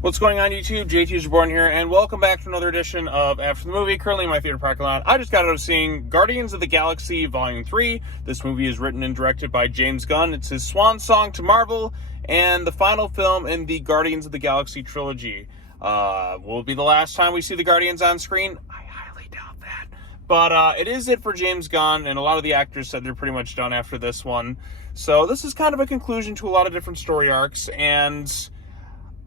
What's going on, YouTube? JT's Reborn here, and welcome back to another edition of After the Movie, currently in my theater parking lot. I just got out of seeing Guardians of the Galaxy Volume 3. This movie is written and directed by James Gunn. It's his swan song to Marvel, and the final film in the Guardians of the Galaxy trilogy. Will it be the last time we see the Guardians on screen? I highly doubt that. But it is it for James Gunn, and a lot of the actors said they're pretty much done after this one. So this is kind of a conclusion to a lot of different story arcs, and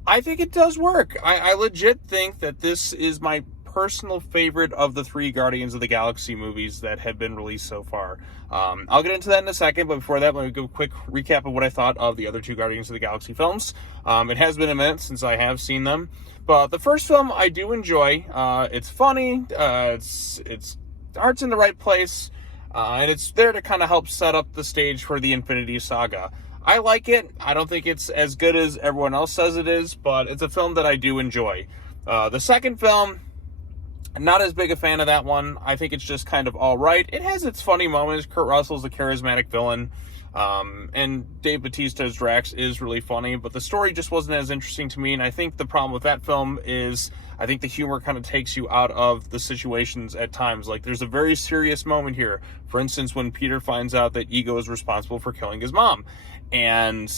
I think it does work. I legit think that this is my personal favorite of the three Guardians of the Galaxy movies that have been released so far. I'll get into that in a second, but before that, let me give a quick recap of what I thought of the other two Guardians of the Galaxy films. It has been a minute since I have seen them, but the first film I do enjoy. It's funny, it's heart's in the right place, and it's there to kind of help set up the stage for the Infinity Saga. I like it. I don't think it's as good as everyone else says it is, but it's a film that I do enjoy. The second film, not as big a fan of that one. I think it's just kind of all right. It has its funny moments. Kurt Russell's a charismatic villain, and Dave Bautista's Drax is really funny, but the story just wasn't as interesting to me, and I think the problem with that film is I think the humor kind of takes you out of the situations at times. Like, there's a very serious moment here. For instance, when Peter finds out that Ego is responsible for killing his mom. And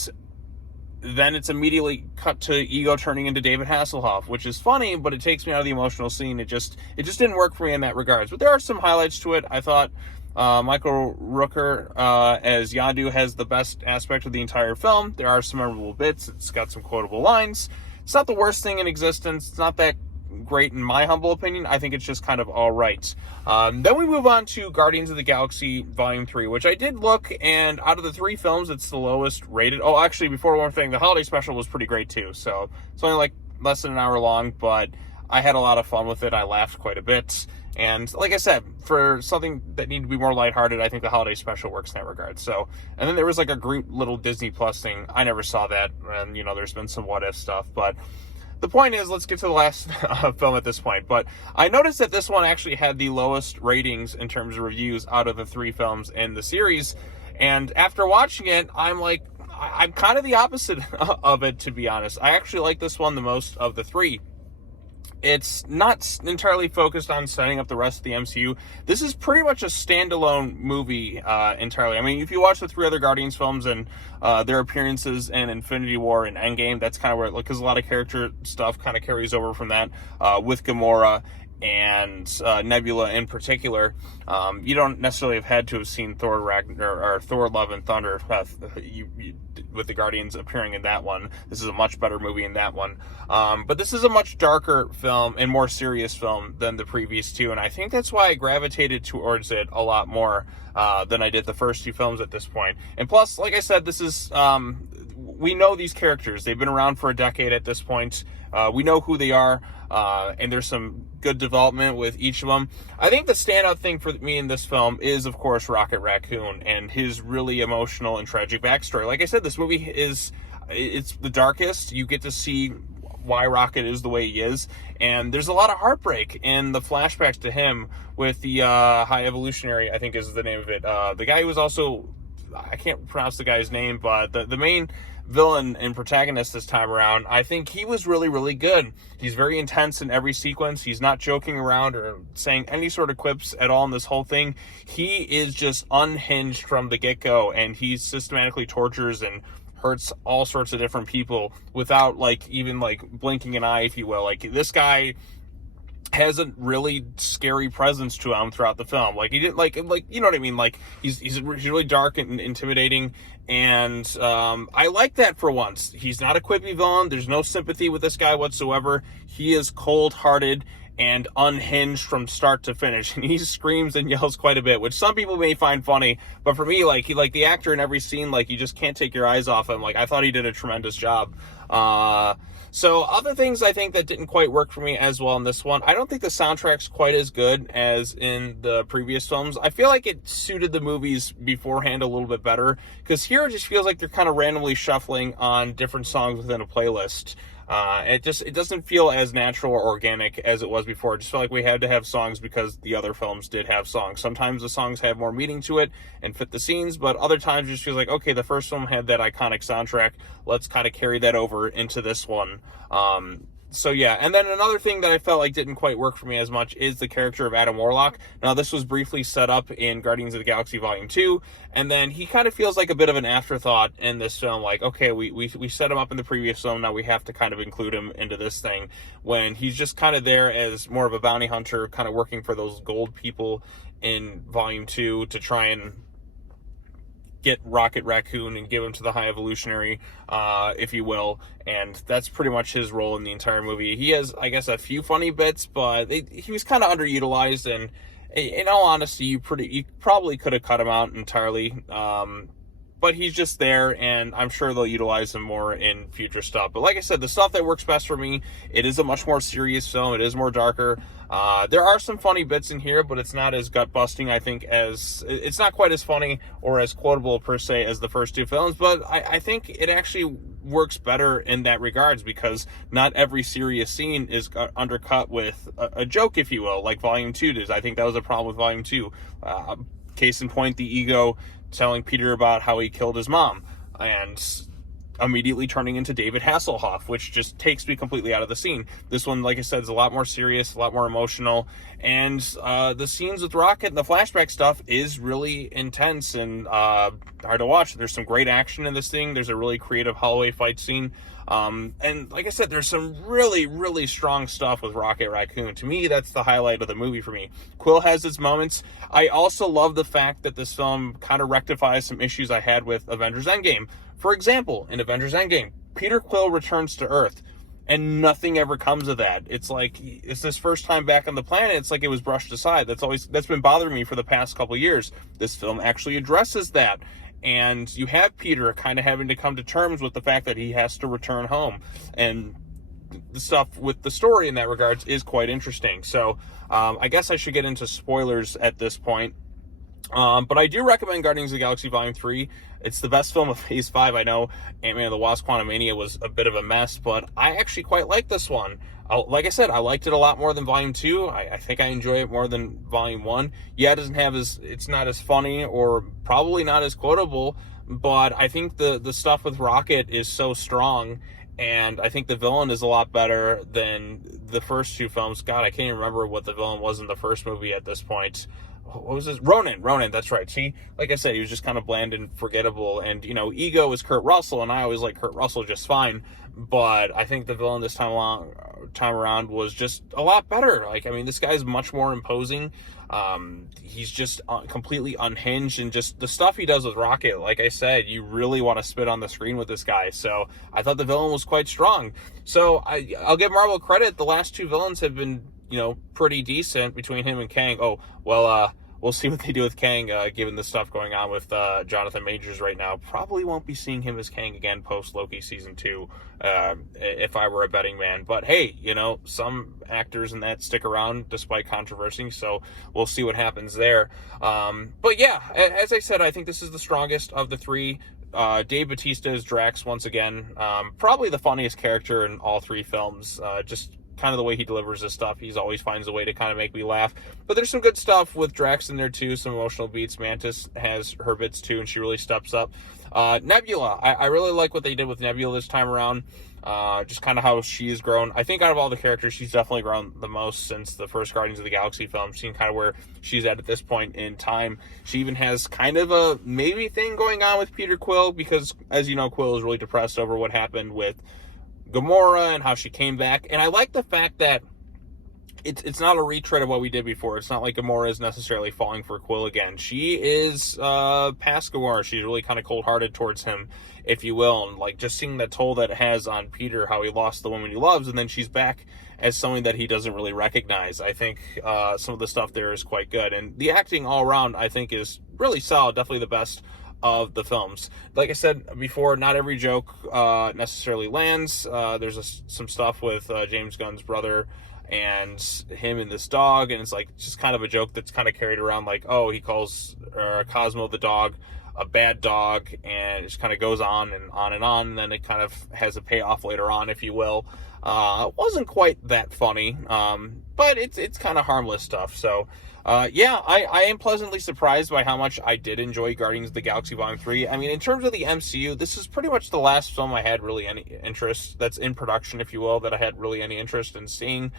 then it's immediately cut to Ego turning into David Hasselhoff, which is funny, but it takes me out of the emotional scene. It just didn't work for me in that regards. But there are some highlights to it. I thought Michael Rooker as Yondu has the best aspect of the entire film. There are some memorable bits. It's got some quotable lines. It's not the worst thing in existence. It's not that great in my humble opinion. I think it's just kind of all right. Then we move on to Guardians of the Galaxy Volume 3, which I did look, and out of the three films, it's the lowest rated. Oh, actually, before one thing, the holiday special was pretty great too. So it's only like less than an hour long, but I had a lot of fun with it. I laughed quite a bit. And like I said, for something that needed to be more lighthearted, I think the holiday special works in that regard. So, and then there was like a great little Disney Plus thing. I never saw that. And, there's been some what if stuff, but the point is, let's get to the last film at this point. But I noticed that this one actually had the lowest ratings in terms of reviews out of the three films in the series. And after watching it, I'm kind of the opposite of it, to be honest. I actually like this one the most of the three. It's not entirely focused on setting up the rest of the MCU. This is pretty much a standalone movie entirely. I mean, if you watch the three other Guardians films and their appearances in Infinity War and Endgame, that's kind of where, because a lot of character stuff kind of carries over from that with Gamora and Nebula in particular. You don't necessarily have had to have seen Thor or Thor Love and Thunder with the Guardians appearing in that one. This is a much better movie in that one. But this is a much darker film and more serious film than the previous two, and I think that's why I gravitated towards it a lot more than I did the first two films at this point. And plus, like I said, this is we know these characters. They've been around for a decade at this point. We know who they are, and there's some good development with each of them. I think the standout thing for me in this film is, of course, Rocket Raccoon and his really emotional and tragic backstory. Like I said, this movie it's the darkest. You get to see why Rocket is the way he is, and there's a lot of heartbreak in the flashbacks to him with the High Evolutionary, I think is the name of it. The guy who was also, I can't pronounce the guy's name, but the main villain and protagonist this time around, I think he was really, really good. He's very intense in every sequence. He's not joking around or saying any sort of quips at all in this whole thing. He is just unhinged from the get-go, and he systematically tortures and hurts all sorts of different people without even blinking an eye, if you will. Like, this guy has a really scary presence to him throughout the film. Like, he didn't you know what I mean? Like, he's really dark and intimidating, and I like that for once. He's not a quippy villain. There's no sympathy with this guy whatsoever. He is cold-hearted and unhinged from start to finish, and he screams and yells quite a bit, which some people may find funny, but for me, he the actor in every scene, you just can't take your eyes off him. I thought he did a tremendous job. So other things I think that didn't quite work for me as well in this one, I don't think the soundtrack's quite as good as in the previous films. I feel like it suited the movies beforehand a little bit better, because here it just feels like they're kind of randomly shuffling on different songs within a playlist. It doesn't feel as natural or organic as it was was before. I just felt like we had to have songs because the other films did have songs. Sometimes the songs have more meaning to it and fit the scenes, but other times it just feels like, okay, the first film had that iconic soundtrack. Let's kind of carry that over into this one. So yeah, and then another thing that I felt like didn't quite work for me as much is the character of Adam Warlock. Now, this was briefly set up in Guardians of the Galaxy Volume 2, and then he kind of feels like a bit of an afterthought in this film. Like, okay, we set him up in the previous film, now we have to kind of include him into this thing, when he's just kind of there as more of a bounty hunter, kind of working for those gold people in Volume 2 to try and get Rocket Raccoon and give him to the High Evolutionary, if you will, and that's pretty much his role in the entire movie. He has, I guess, a few funny bits, but he was kind of underutilized, and in all honesty, you probably could have cut him out entirely, but he's just there, and I'm sure they'll utilize him more in future stuff. But like I said, the stuff that works best for me, it is a much more serious film. It is more darker. There are some funny bits in here, but it's not as gut-busting, I think, it's not quite as funny or as quotable, per se, as the first two films, but I think it actually works better in that regards, because not every serious scene is undercut with a joke, if you will, like Volume 2 does. I think that was a problem with Volume 2. Case in point, the Ego telling Peter about how he killed his mom, and immediately turning into David Hasselhoff, which just takes me completely out of the scene. This one, like I said, is a lot more serious, a lot more emotional, and the scenes with Rocket and the flashback stuff is really intense and hard to watch. There's some great action in this thing. There's a really creative hallway fight scene. And like I said, there's some really, really strong stuff with Rocket Raccoon. To me, that's the highlight of the movie for me. Quill has its moments. I also love the fact that this film kind of rectifies some issues I had with Avengers Endgame. For example, in Avengers Endgame, Peter Quill returns to Earth, and nothing ever comes of that. It's like, it's his first time back on the planet. It's like it was brushed aside. That's been bothering me for the past couple years. This film actually addresses that. And you have Peter kind of having to come to terms with the fact that he has to return home. And the stuff with the story in that regards is quite interesting. So I guess I should get into spoilers at this point. But I do recommend Guardians of the Galaxy Volume 3. It's the best film of Phase 5. I know Ant-Man and the Wasp: Quantumania was a bit of a mess, but I actually quite like this one. Like I said, I liked it a lot more than Volume 2. I think I enjoy it more than Volume 1. Yeah, it's not as funny or probably not as quotable, but I think the stuff with Rocket is so strong, and I think the villain is a lot better than the first two films. God, I can't even remember what the villain was in the first movie at this point. What was this? Ronan, that's right. See, like I said, he was just kind of bland and forgettable, and, you know, Ego is Kurt Russell, and I always like Kurt Russell just fine, but I think the villain this time around was just a lot better. Like, I mean, this guy's much more imposing. He's just completely unhinged, and just the stuff he does with Rocket, like I said, you really want to spit on the screen with this guy. So I thought the villain was quite strong. So I'll give Marvel credit. The last two villains have been, you know, pretty decent between him and Kang. Oh, well, we'll see what they do with Kang, given the stuff going on with Jonathan Majors right now. Probably won't be seeing him as Kang again post-Loki Season 2, if I were a betting man. But hey, you know, some actors in that stick around despite controversy, so we'll see what happens there. But yeah, as I said, I think this is the strongest of the three. Dave Bautista as Drax once again. Probably the funniest character in all three films. Just kind of the way he delivers this stuff. He's always finds a way to kind of make me laugh. But there's some good stuff with Drax in there too, some emotional beats. Mantis has her bits too, and she really steps up. Nebula, I really like what they did with Nebula this time around. Just kind of how she's grown. I think out of all the characters, she's definitely grown the most since the first Guardians of the Galaxy film. Seeing kind of where she's at this point in time. She even has kind of a maybe thing going on with Peter Quill, because, as you know, Quill is really depressed over what happened with Gamora and how she came back. And I like the fact that it's not a retread of what we did before. It's not like Gamora is necessarily falling for Quill again. She is past Gamora. She's really kind of cold-hearted towards him, if you will. And like just seeing the toll that it has on Peter, how he lost the woman he loves, and then she's back as someone that he doesn't really recognize. I think some of the stuff there is quite good. And the acting all around, I think, is really solid. Definitely the best of the films. Like I said before, not every joke necessarily lands. There's some stuff with James Gunn's brother and him and this dog, and it's like just kind of a joke that's kind of carried around, like, oh, he calls Cosmo the dog. a bad dog, and it just kind of goes on and on and on, and then it kind of has a payoff later on, if you will. It wasn't quite that funny, but it's kind of harmless stuff. So, yeah, I am pleasantly surprised by how much I did enjoy Guardians of the Galaxy Volume 3. I mean, in terms of the MCU, this is pretty much the last film I had really any interest, that's in production, if you will, that I had really any interest in seeing.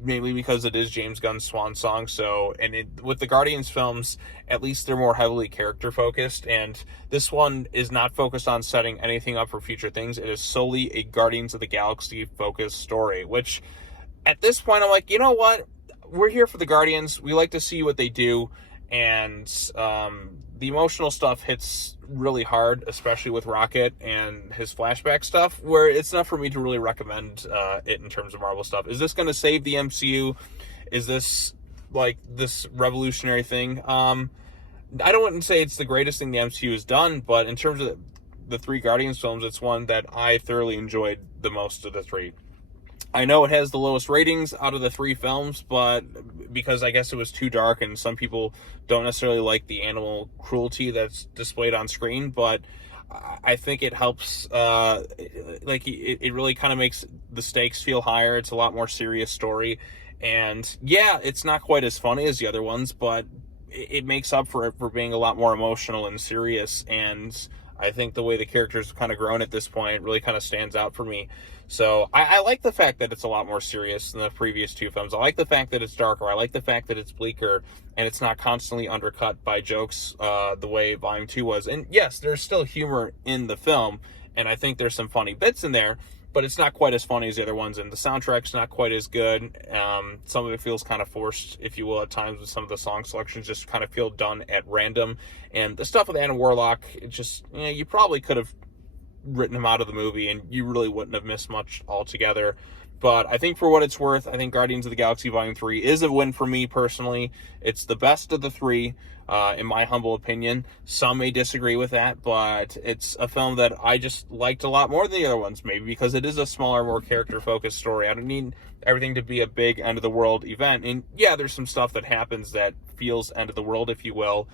Mainly because it is James Gunn's swan song. So, with the Guardians films, at least they're more heavily character focused, and this one is not focused on setting anything up for future things. It is solely a Guardians of the Galaxy focused story, which at this point I'm like, you know what? We're here for the Guardians. We like to see what they do, and the emotional stuff hits really hard, especially with Rocket and his flashback stuff, where it's not for me to really recommend it in terms of Marvel stuff. Is this going to save the MCU? Is this like this revolutionary thing? I wouldn't say it's the greatest thing the MCU has done, but in terms of the three Guardians films, it's one that I thoroughly enjoyed the most of the three. I know it has the lowest ratings out of the three films, but because I guess it was too dark, and some people don't necessarily like the animal cruelty that's displayed on screen, but I think it helps, it really kind of makes the stakes feel higher. It's a lot more serious story, and yeah, it's not quite as funny as the other ones, but it makes up for it for being a lot more emotional and serious, and I think the way the characters have kind of grown at this point really kind of stands out for me. So I like the fact that it's a lot more serious than the previous two films. I like the fact that it's darker. I like the fact that it's bleaker, and it's not constantly undercut by jokes the way Volume 2 was. And yes, there's still humor in the film, and I think there's some funny bits in there, but it's not quite as funny as the other ones, and the soundtrack's not quite as good. Some of it feels kind of forced, if you will, at times, with some of the song selections just kind of feel done at random. And the stuff with Adam Warlock, it just, you probably could have written him out of the movie, and you really wouldn't have missed much altogether. But I think for what it's worth, I think Guardians of the Galaxy Volume 3 is a win for me personally. It's the best of the three, in my humble opinion. Some may disagree with that, but it's a film that I just liked a lot more than the other ones, maybe because it is a smaller, more character-focused story. I don't need everything to be a big end-of-the-world event. And yeah, there's some stuff that happens that feels end-of-the-world, if you will.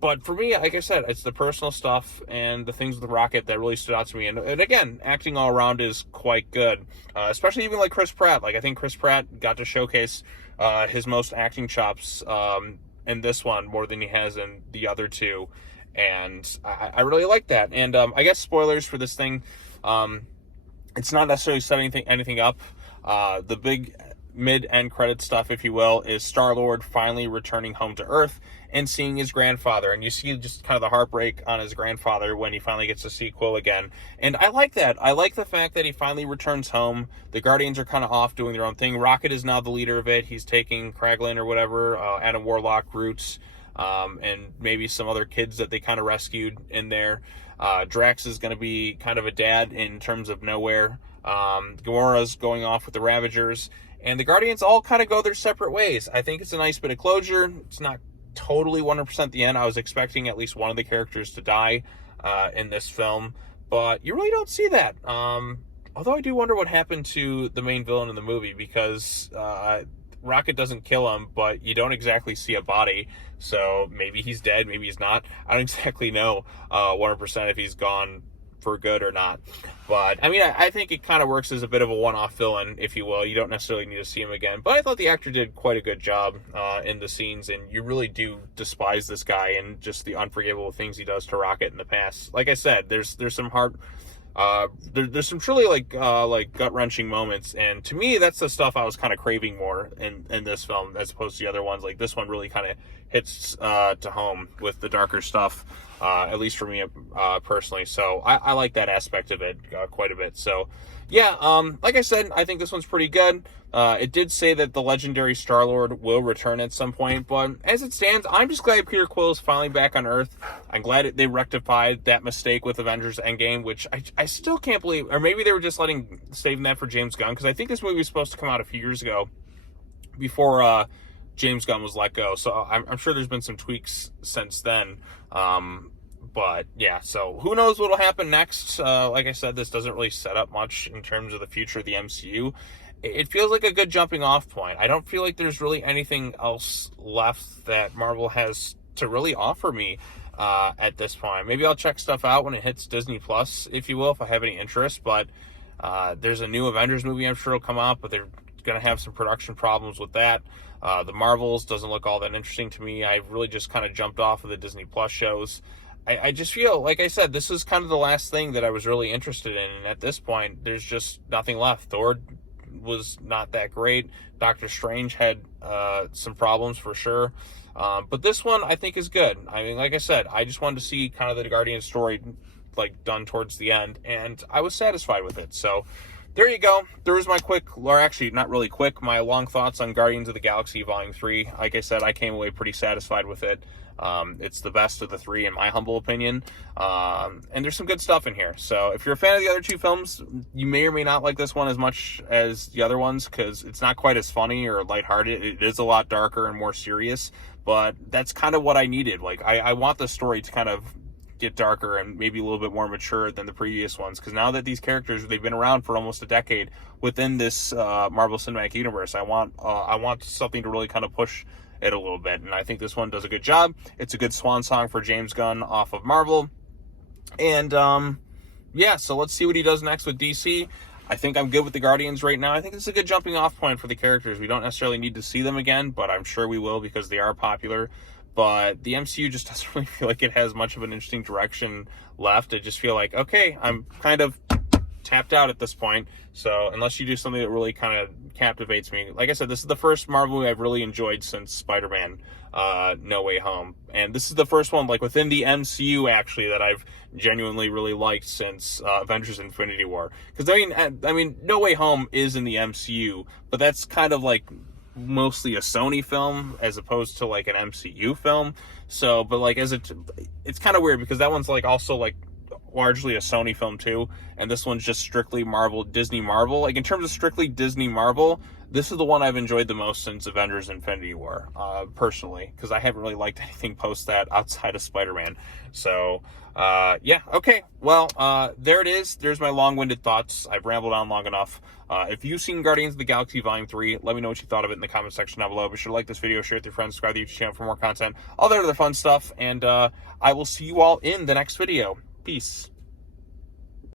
But for me, like I said, it's the personal stuff and the things with the Rocket that really stood out to me. And again, acting all around is quite good, especially even like Chris Pratt. Like, I think Chris Pratt got to showcase his most acting chops in this one more than he has in the other two. And I really like that. And I guess spoilers for this thing, it's not necessarily setting anything up. The big mid-end credit stuff, if you will, is Star-Lord finally returning home to Earth and seeing his grandfather. And you see just kind of the heartbreak on his grandfather when he finally gets to see Quill again. And I like that. I like the fact that he finally returns home. The Guardians are kind of off doing their own thing. Rocket is now the leader of it. He's taking Kraglin or whatever, Adam Warlock, Roots, and maybe some other kids that they kind of rescued in there. Drax is going to be kind of a dad in terms of nowhere. Gamora's going off with the Ravagers. And the Guardians all kind of go their separate ways. I think it's a nice bit of closure. It's not totally 100% the end. I was expecting at least one of the characters to die in this film, but you really don't see that. Although I do wonder what happened to the main villain in the movie, because Rocket doesn't kill him, but you don't exactly see a body. So maybe he's dead, maybe he's not. I don't exactly know 100% if he's gone for good or not. But I mean, I think it kind of works as a bit of a one-off villain, if you will. You don't necessarily need to see him again, but I thought the actor did quite a good job in the scenes, and you really do despise this guy and just the unforgivable things he does to Rocket in the past. Like I said, there's some hard there's some truly like gut-wrenching moments, and to me that's the stuff I was kind of craving more in this film as opposed to the other ones. Like, this one really kind of hits to home with the darker stuff, at least for me personally. So I like that aspect of it quite a bit. So yeah, like I said, I think this one's pretty good. It did say that the legendary Star-Lord will return at some point, but as it stands, I'm just glad Peter Quill is finally back on Earth. I'm glad they rectified that mistake with Avengers Endgame, which I still can't believe, or maybe they were just saving that for James Gunn, because I think this movie was supposed to come out a few years ago before James Gunn was let go. So I'm sure there's been some tweaks since then. But yeah, so who knows what'll happen next. Like I said, this doesn't really set up much in terms of the future of the MCU. It feels like a good jumping off point. I don't feel like there's really anything else left that Marvel has to really offer me at this point. Maybe I'll check stuff out when it hits Disney Plus, if you will, if I have any interest. But there's a new Avengers movie I'm sure will come out, but they're going to have some production problems with that. The Marvels doesn't look all that interesting to me. I've really just kind of jumped off of the Disney Plus shows. I just feel, like I said, this is kind of the last thing that I was really interested in. And at this point, there's just nothing left. Thor was not that great. Doctor Strange had some problems for sure. But this one I think is good. I mean, like I said, I just wanted to see kind of the Guardian story like done towards the end, and I was satisfied with it. So there you go. There is my quick, or actually not really quick, my long thoughts on Guardians of the Galaxy Volume 3. Like I said, I came away pretty satisfied with it. It's the best of the three in my humble opinion. And there's some good stuff in here. So if you're a fan of the other two films, you may or may not like this one as much as the other ones, because it's not quite as funny or lighthearted. It is a lot darker and more serious, but that's kind of what I needed. Like, I want the story to kind of get darker and maybe a little bit more mature than the previous ones, because now that these characters, they've been around for almost a decade within this Marvel Cinematic Universe, I want something to really kind of push it a little bit, and I think this one does a good job. It's a good swan song for James Gunn off of Marvel, and yeah, so let's see what he does next with DC. I think I'm good with the Guardians right now. I think this is a good jumping off point for the characters. We don't necessarily need to see them again, but I'm sure we will, because they are popular. But the MCU just doesn't really feel like it has much of an interesting direction left. I just feel like, okay, I'm kind of tapped out at this point. So unless you do something that really kind of captivates me, like I said, this is the first Marvel movie I've really enjoyed since Spider-Man No Way Home. And this is the first one, like, within the MCU, actually, that I've genuinely really liked since Avengers Infinity War. Because, I mean, No Way Home is in the MCU, but that's kind of like mostly a Sony film as opposed to like an MCU film. So, but like, it's kind of weird, because that one's like also like largely a Sony film too, and this one's just strictly Disney Marvel. Like, in terms of strictly Disney Marvel, this is the one I've enjoyed the most since Avengers Infinity War, personally, because I haven't really liked anything post that outside of Spider-Man. So yeah, okay, well, there it is. There's my long-winded thoughts. I've rambled on long enough. If you've seen Guardians of the Galaxy Volume 3, let me know what you thought of it in the comment section down below. Be sure to like this video, share it with your friends, subscribe to the YouTube channel for more content, all that other fun stuff, and I will see you all in the next video. Peace.